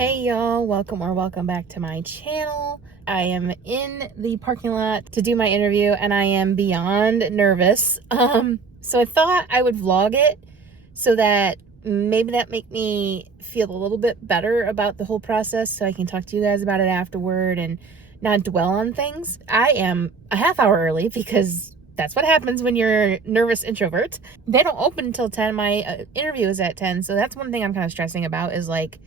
Hey y'all, welcome back to my channel. I am in the parking lot to do my interview and I am beyond nervous. So I thought I would vlog it so that maybe that make me feel a little bit better about the whole process so I can talk to you guys about it afterward and not dwell on things. I am a half hour early because that's what happens when you're a nervous introvert. They don't open until 10. My interview is at 10, so that's one thing I'm kind of stressing about is like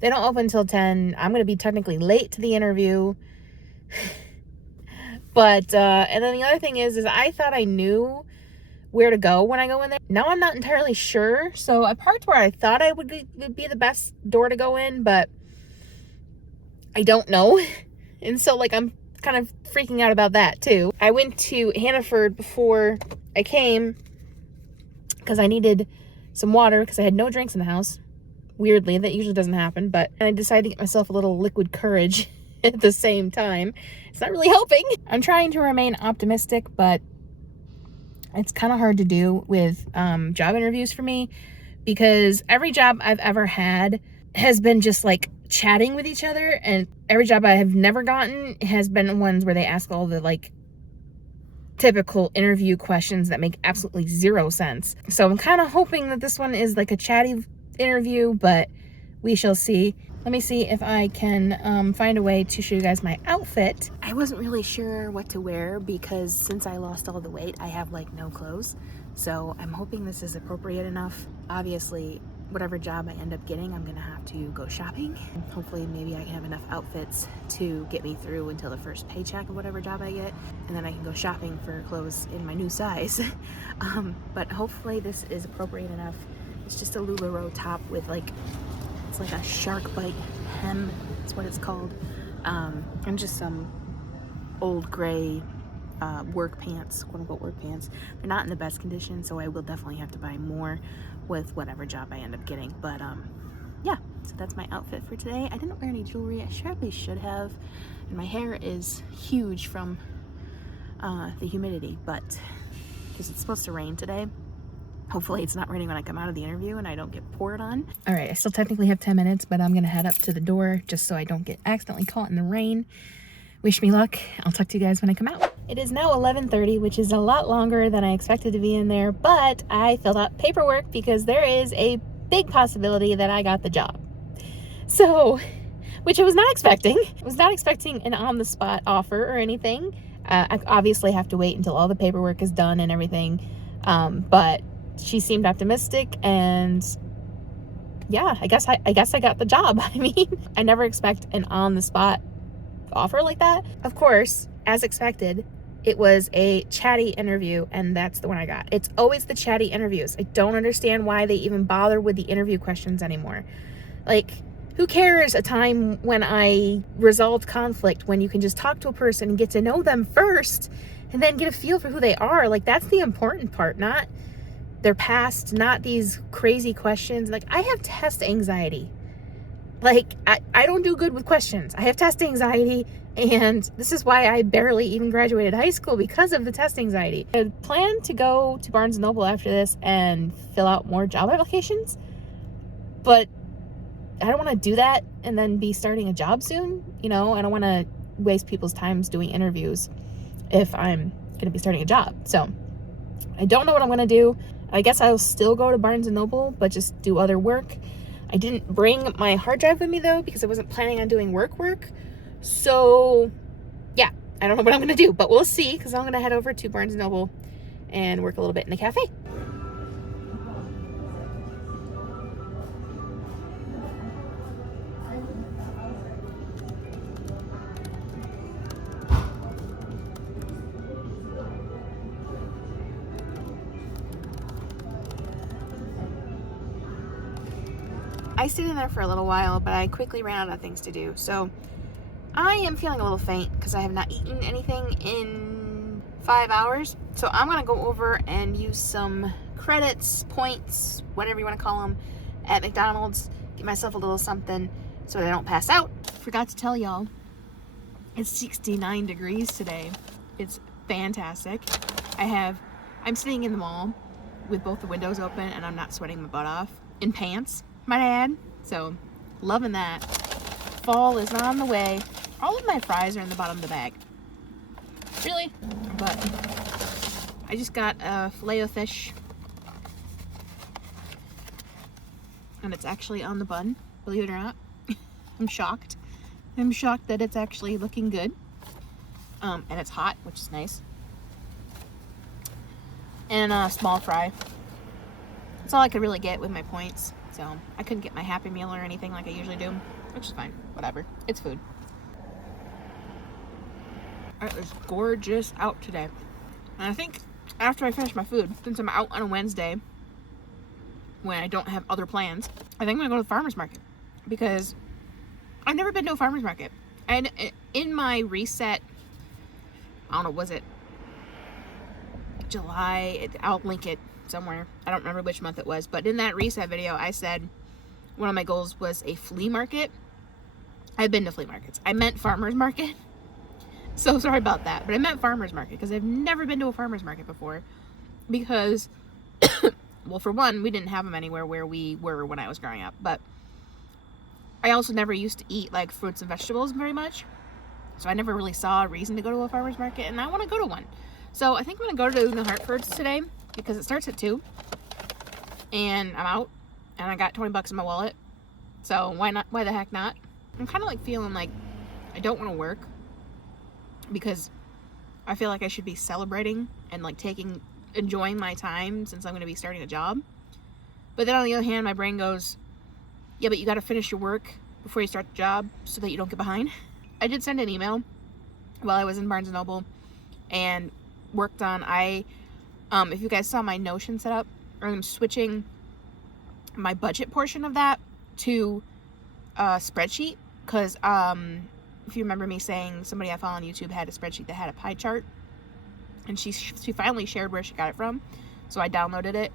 they don't open until 10. I'm going to be technically late to the interview. But, and then the other thing is I thought I knew where to go when I go in there. Now I'm not entirely sure. So I parked where I thought I would be the best door to go in, but I don't know. And so, like, I'm kind of freaking out about that, too. I went to Hannaford before I came because I needed some water because I had no drinks in the house. Weirdly, that usually doesn't happen, but I decided to get myself a little liquid courage at the same time. It's not really helping. I'm trying to remain optimistic, but it's kind of hard to do with job interviews for me because every job I've ever had has been just like chatting with each other, and every job I have never gotten has been ones where they ask all the like typical interview questions that make absolutely zero sense. So I'm kind of hoping that this one is like a chatty interview, but we shall see. Let me see if I can find a way to show you guys my outfit. I wasn't really sure what to wear because since I lost all the weight, I have like no clothes. So I'm hoping this is appropriate enough. Obviously, whatever job I end up getting, I'm gonna have to go shopping. Hopefully, maybe I can have enough outfits to get me through until the first paycheck of whatever job I get, and then I can go shopping for clothes in my new size. But hopefully this is appropriate enough. It's just a LuLaRoe top with like, it's like a shark bite hem, that's what it's called. And just some old gray work pants, quote unquote work pants. They're not in the best condition, so I will definitely have to buy more with whatever job I end up getting. But yeah, so that's my outfit for today. I didn't wear any jewelry, I probably should have. And my hair is huge from the humidity, but because it's supposed to rain today. Hopefully it's not raining when I come out of the interview and I don't get poured on. All right, I still technically have 10 minutes, but I'm gonna head up to the door just so I don't get accidentally caught in the rain. Wish me luck. I'll talk to you guys when I come out. It is now 11:30, which is a lot longer than I expected to be in there, but I filled out paperwork because there is a big possibility that I got the job. So, which I was not expecting. I was not expecting an on-the-spot offer or anything. I obviously have to wait until all the paperwork is done and everything, but she seemed optimistic, and yeah, I guess I got the job. I mean, I never expect an on-the-spot offer like that. Of course, as expected, it was a chatty interview, and that's the one I got. It's always the chatty interviews. I don't understand why they even bother with the interview questions anymore. Like, who cares a time when I resolved conflict when you can just talk to a person and get to know them first and then get a feel for who they are? Like, that's the important part, not their past, not these crazy questions. Like, I have test anxiety. Like, I don't do good with questions. I have test anxiety, and this is why I barely even graduated high school, because of the test anxiety. I plan to go to Barnes & Noble after this and fill out more job applications, but I don't want to do that and then be starting a job soon. You know, I don't want to waste people's times doing interviews if I'm going to be starting a job. So I don't know what I'm going to do. I guess I'll still go to Barnes & Noble, but just do other work. I didn't bring my hard drive with me, though, because I wasn't planning on doing work. So, yeah, I don't know what I'm going to do, but we'll see, because I'm going to head over to Barnes & Noble and work a little bit in the cafe. I stayed in there for a little while, but I quickly ran out of things to do. So I am feeling a little faint because I have not eaten anything in 5 hours. So I'm going to go over and use some credits, points, whatever you want to call them, at McDonald's. Get myself a little something so that I don't pass out. Forgot to tell y'all, it's 69 degrees today. It's fantastic. I'm sitting in the mall with both the windows open and I'm not sweating my butt off in pants, might I add. So loving that. fall is not on the way. All of my fries are in the bottom of the bag. Really? But I just got a filet of fish. And it's actually on the bun, believe it or not. I'm shocked. I'm shocked that it's actually looking good. And it's hot, which is nice. And a small fry. That's all I could really get with my points. So I couldn't get my Happy Meal or anything like I usually do, which is fine. Whatever. It's food. It was gorgeous out today. And I think after I finish my food, since I'm out on a Wednesday when I don't have other plans, I think I'm gonna go to the farmer's market because I've never been to a farmer's market. And in my reset, I don't know, was it July? I'll link it somewhere. I don't remember which month it was, but in that reset video, I said one of my goals was a flea market. I've been to flea markets. I meant farmer's market. So sorry about that, but I meant farmer's market because I've never been to a farmer's market before because, well, for one, we didn't have them anywhere where we were when I was growing up, but I also never used to eat like fruits and vegetables very much, so I never really saw a reason to go to a farmer's market, and I want to go to one. So I think I'm going to go to the Hartford's today because it starts at 2, and I'm out, and I got 20 bucks in my wallet, so why not? Why the heck not? I'm kind of like feeling like I don't want to work because I feel like I should be celebrating and like enjoying my time since I'm going to be starting a job. But then on the other hand, my brain goes, yeah, but you got to finish your work before you start the job so that you don't get behind. I did send an email while I was in Barnes & Noble and worked on, if you guys saw my Notion setup, I'm switching my budget portion of that to a spreadsheet because, if you remember me saying somebody I follow on YouTube had a spreadsheet that had a pie chart, and she finally shared where she got it from, so I downloaded it,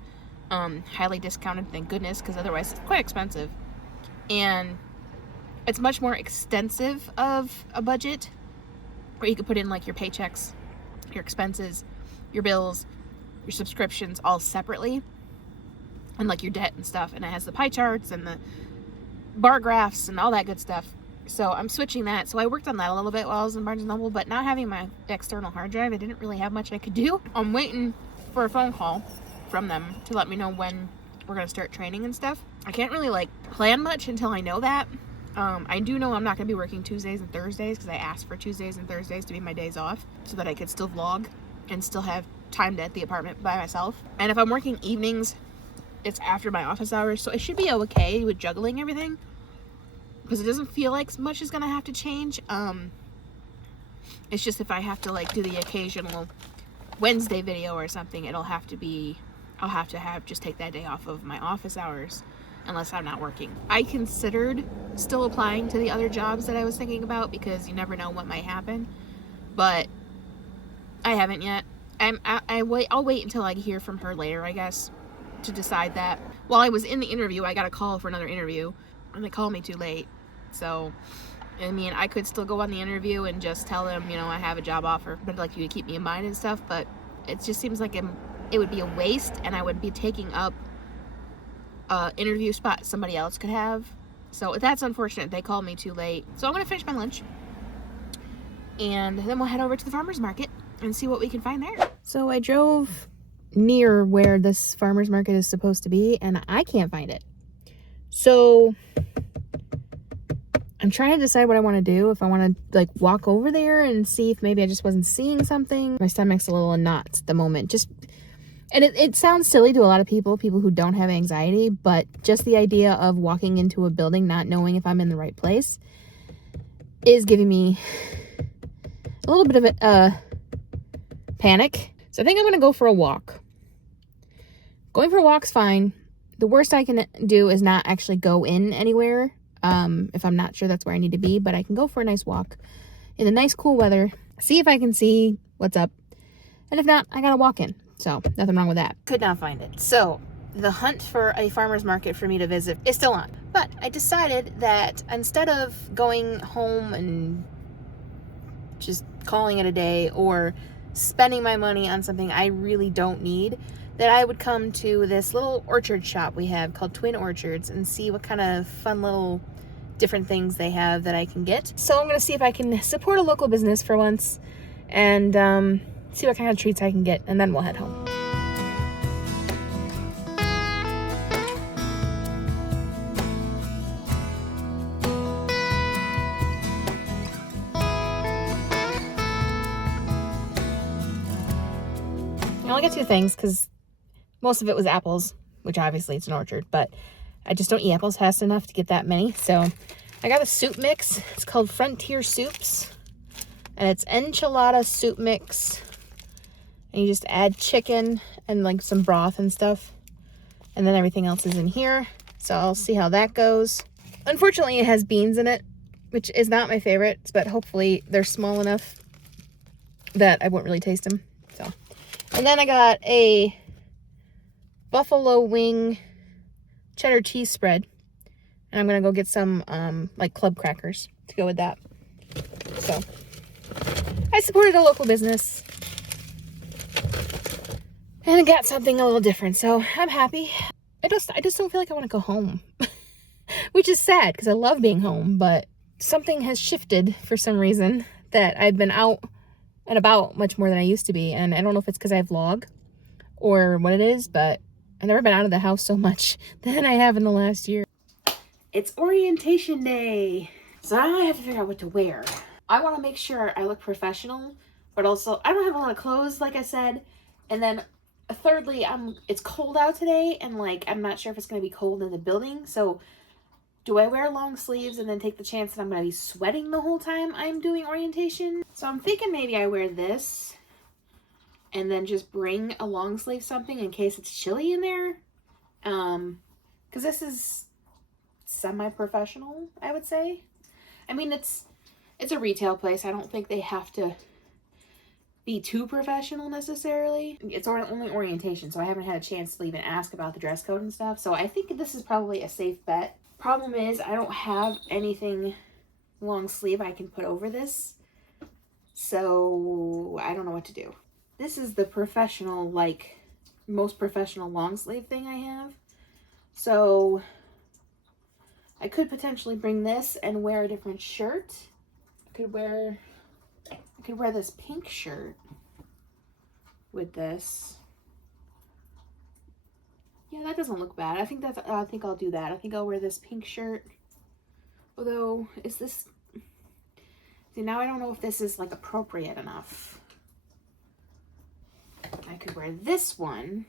highly discounted, thank goodness, because otherwise it's quite expensive, and it's much more extensive of a budget, where you could put in like your paychecks, your expenses, your bills, your subscriptions all separately, and like your debt and stuff, and it has the pie charts and the bar graphs and all that good stuff. So I'm switching that. So I worked on that a little bit while I was in Barnes & Noble, but not having my external hard drive, I didn't really have much I could do. I'm waiting for a phone call from them to let me know when we're going to start training and stuff. I can't really like plan much until I know that. I do know I'm not going to be working Tuesdays and Thursdays because I asked for Tuesdays and Thursdays to be my days off so that I could still vlog and still have time at the apartment by myself. And if I'm working evenings, it's after my office hours, so I should be okay with juggling everything, because it doesn't feel like much is gonna have to change. It's just if I have to like do the occasional Wednesday video or something, I'll have to just take that day off of my office hours unless I'm not working. I considered still applying to the other jobs that I was thinking about because you never know what might happen, but I haven't yet. I'll wait until I hear from her later, I guess, to decide that. While I was in the interview, I got a call for another interview, and they called me too late. So, I mean, I could still go on the interview and just tell them, you know, I have a job offer, but like you to keep me in mind and stuff, but it just seems like it would be a waste, and I would be taking up an interview spot somebody else could have. So that's unfortunate. They called me too late. So I'm going to finish my lunch, and then we'll head over to the farmer's market and see what we can find there. So I drove near where this farmer's market is supposed to be, and I can't find it. So I'm trying to decide what I want to do. If I want to like walk over there and see if maybe I just wasn't seeing something. My stomach's a little in knots at the moment. And it sounds silly to a lot of people who don't have anxiety, but just the idea of walking into a building not knowing if I'm in the right place is giving me a little bit of a panic. So I think I'm going to go for a walk. Going for a walk's fine. The worst I can do is not actually go in anywhere if I'm not sure that's where I need to be, but I can go for a nice walk in the nice cool weather, see if I can see what's up, and if not, I gotta walk in. So nothing wrong with that. Could not find it. So the hunt for a farmer's market for me to visit is still on, but I decided that instead of going home and just calling it a day or spending my money on something I really don't need, that I would come to this little orchard shop we have called Twin Orchards and see what kind of fun little different things they have that I can get. So I'm going to see if I can support a local business for once and see what kind of treats I can get, and then we'll head home. I only got 2 things because most of it was apples, which obviously it's an orchard, but I just don't eat apples fast enough to get that many. So I got a soup mix. It's called Frontier Soups, and it's enchilada soup mix. And you just add chicken and like some broth and stuff, and then everything else is in here. So I'll see how that goes. Unfortunately, it has beans in it, which is not my favorite, but hopefully they're small enough that I won't really taste them. So, and then I got a buffalo wing cheddar cheese spread, and I'm gonna go get some like club crackers to go with that. So I supported a local business and I got something a little different, so I'm happy. I just don't feel like I want to go home, which is sad because I love being home, but something has shifted for some reason that I've been out and about much more than I used to be, and I don't know if it's because I vlog or what it is, but I've never been out of the house so much than I have in the last year. It's orientation day, so now I have to figure out what to wear. I want to make sure I look professional, but also I don't have a lot of clothes, like I said. And then thirdly, it's cold out today, and like I'm not sure if it's going to be cold in the building. So do I wear long sleeves and then take the chance that I'm going to be sweating the whole time I'm doing orientation? So I'm thinking maybe I wear this and then just bring a long sleeve something in case it's chilly in there. Because this is semi-professional, I would say. I mean, it's a retail place. I don't think they have to be too professional necessarily. It's only orientation, so I haven't had a chance to even ask about the dress code and stuff. So I think this is probably a safe bet. Problem is, I don't have anything long sleeve I can put over this. So I don't know what to do. This is the professional, like, most professional long sleeve thing I have. So I could potentially bring this and wear a different shirt. I could wear this pink shirt with this. Yeah, that doesn't look bad. I think I'll do that. I think I'll wear this pink shirt. Although, is this... See, now I don't know if this is, like, appropriate enough. I could wear this one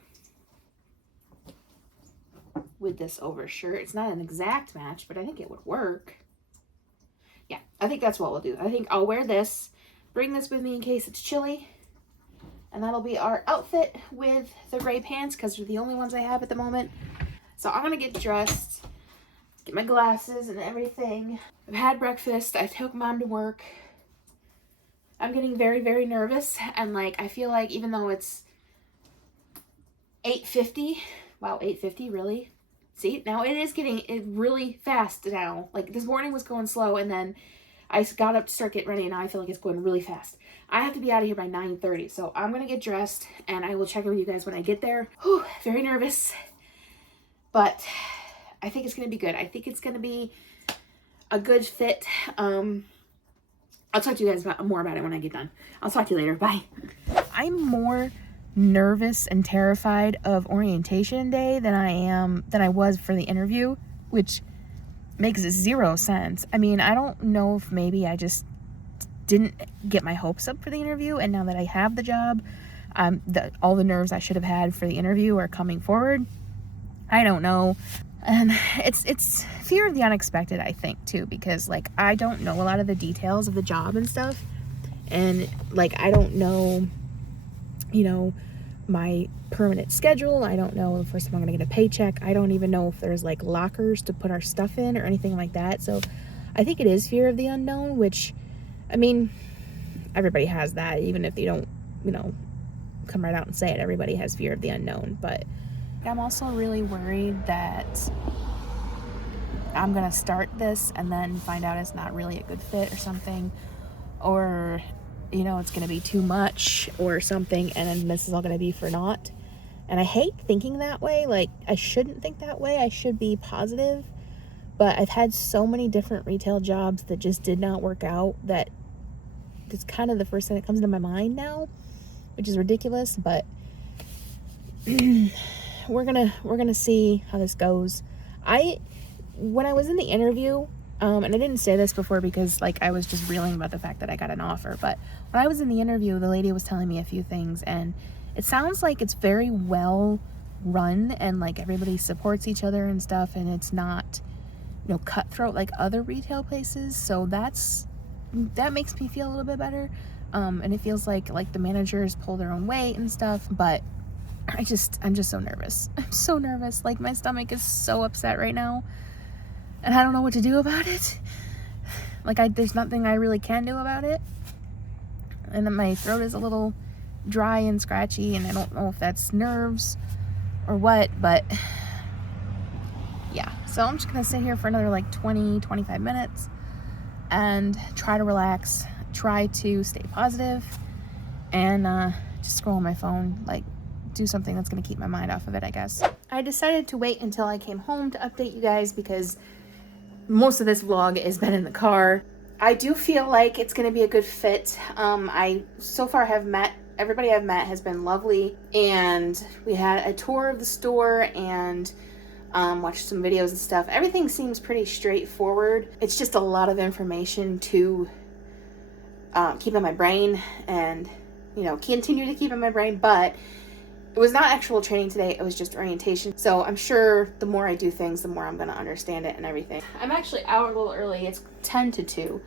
with this overshirt. It's not an exact match, but I think it would work. Yeah, I think that's what we'll do. I think I'll wear this, bring this with me in case it's chilly, and that'll be our outfit with the gray pants because they're the only ones I have at the moment. So I'm gonna get dressed, get my glasses and everything. I've had breakfast. I took Mom to work. I'm getting very, very nervous, and like I feel like even though it's 8:50, wow, 8:50, really? See, now it is getting really fast now. Like this morning was going slow, and then I got up to start getting ready, and now I feel like it's going really fast. I have to be out of here by 9:30, so I'm gonna get dressed, and I will check in with you guys when I get there. Whew, very nervous, but I think it's gonna be good. I think it's gonna be a good fit. I'll talk to you guys more about it when I get done. I'll talk to you later. Bye. I'm more nervous and terrified of orientation day than I was for the interview, which makes zero sense. I mean, I don't know if maybe I just didn't get my hopes up for the interview, and now that I have the job, all the nerves I should have had for the interview are coming forward. I don't know. And it's fear of the unexpected, I think, too, because like I don't know a lot of the details of the job and stuff, and like I don't know, you know, my permanent schedule. I don't know the first time I'm gonna get a paycheck. I don't even know if there's like lockers to put our stuff in or anything like that. So I think it is fear of the unknown, which, I mean, everybody has that, even if they don't, you know, come right out and say it. Everybody has fear of the unknown. But I'm also really worried that I'm gonna start this and then find out it's not really a good fit or something, or you know, it's gonna be too much or something, and then this is all gonna be for naught. And I hate thinking that way. Like, I shouldn't think that way. I should be positive, But I've had so many different retail jobs that just did not work out that it's kind of the first thing that comes to my mind now, which is ridiculous, but we're gonna see how this goes. When I was in the interview, and I didn't say this before because like I was just reeling about the fact that I got an offer, but when I was in the interview, the lady was telling me a few things, and it sounds like it's very well run and like everybody supports each other and stuff, and it's not, you know, cutthroat like other retail places. So that makes me feel a little bit better. And it feels like the managers pull their own weight and stuff, but I'm just so nervous. I'm so nervous. Like my stomach is so upset right now, and I don't know what to do about it. Like there's nothing I really can do about it. And then my throat is a little dry and scratchy, and I don't know if that's nerves or what, but yeah. So I'm just gonna sit here for another like 20-25 minutes and try to relax, try to stay positive, and just scroll on my phone, like do something that's gonna keep my mind off of it, I guess. I decided to wait until I came home to update you guys because most of this vlog has been in the car. I do feel like it's gonna be a good fit. I so far have met everybody I've met has been lovely, and we had a tour of the store and watched some videos and stuff. Everything seems pretty straightforward. It's just a lot of information to keep in my brain and, you know, continue to keep in my brain, but it was not actual training today, it was just orientation. So I'm sure the more I do things, the more I'm gonna understand it and everything. I'm actually out a little early. It's 10 to 2.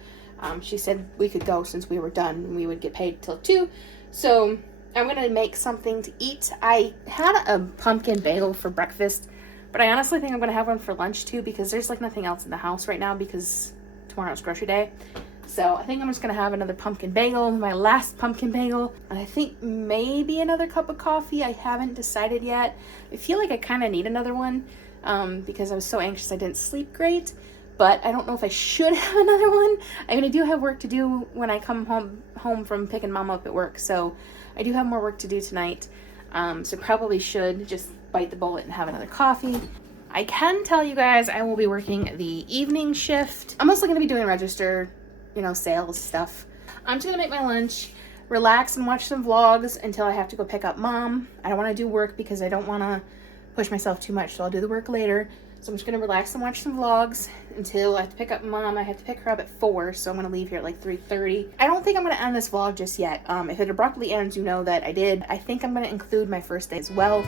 She said we could go since we were done and we would get paid till 2. So I'm gonna make something to eat. I had a pumpkin bagel for breakfast, but I honestly think I'm gonna have one for lunch too, because there's like nothing else in the house right now because tomorrow's grocery day. So I think I'm just gonna have another pumpkin bagel, my last pumpkin bagel, and I think maybe another cup of coffee. I haven't decided yet. I feel like I kind of need another one because I was so anxious I didn't sleep great, but I don't know if I should have another one. I mean, I do have work to do when I come home from picking mom up at work, so I do have more work to do tonight. So probably should just bite the bullet and have another coffee. I can tell you guys I will be working the evening shift. I'm mostly gonna be doing register, you know, sales stuff. I'm just gonna make my lunch, relax and watch some vlogs until I have to go pick up mom. I don't want to do work because I don't want to push myself too much, so I'll do the work later. So I'm just gonna relax and watch some vlogs until I have to pick up mom. I have to pick her up at 4, so I'm gonna leave here at like 3:30. I don't think I'm gonna end this vlog just yet. If it abruptly ends, you know that I did. I think I'm gonna include my first day as well.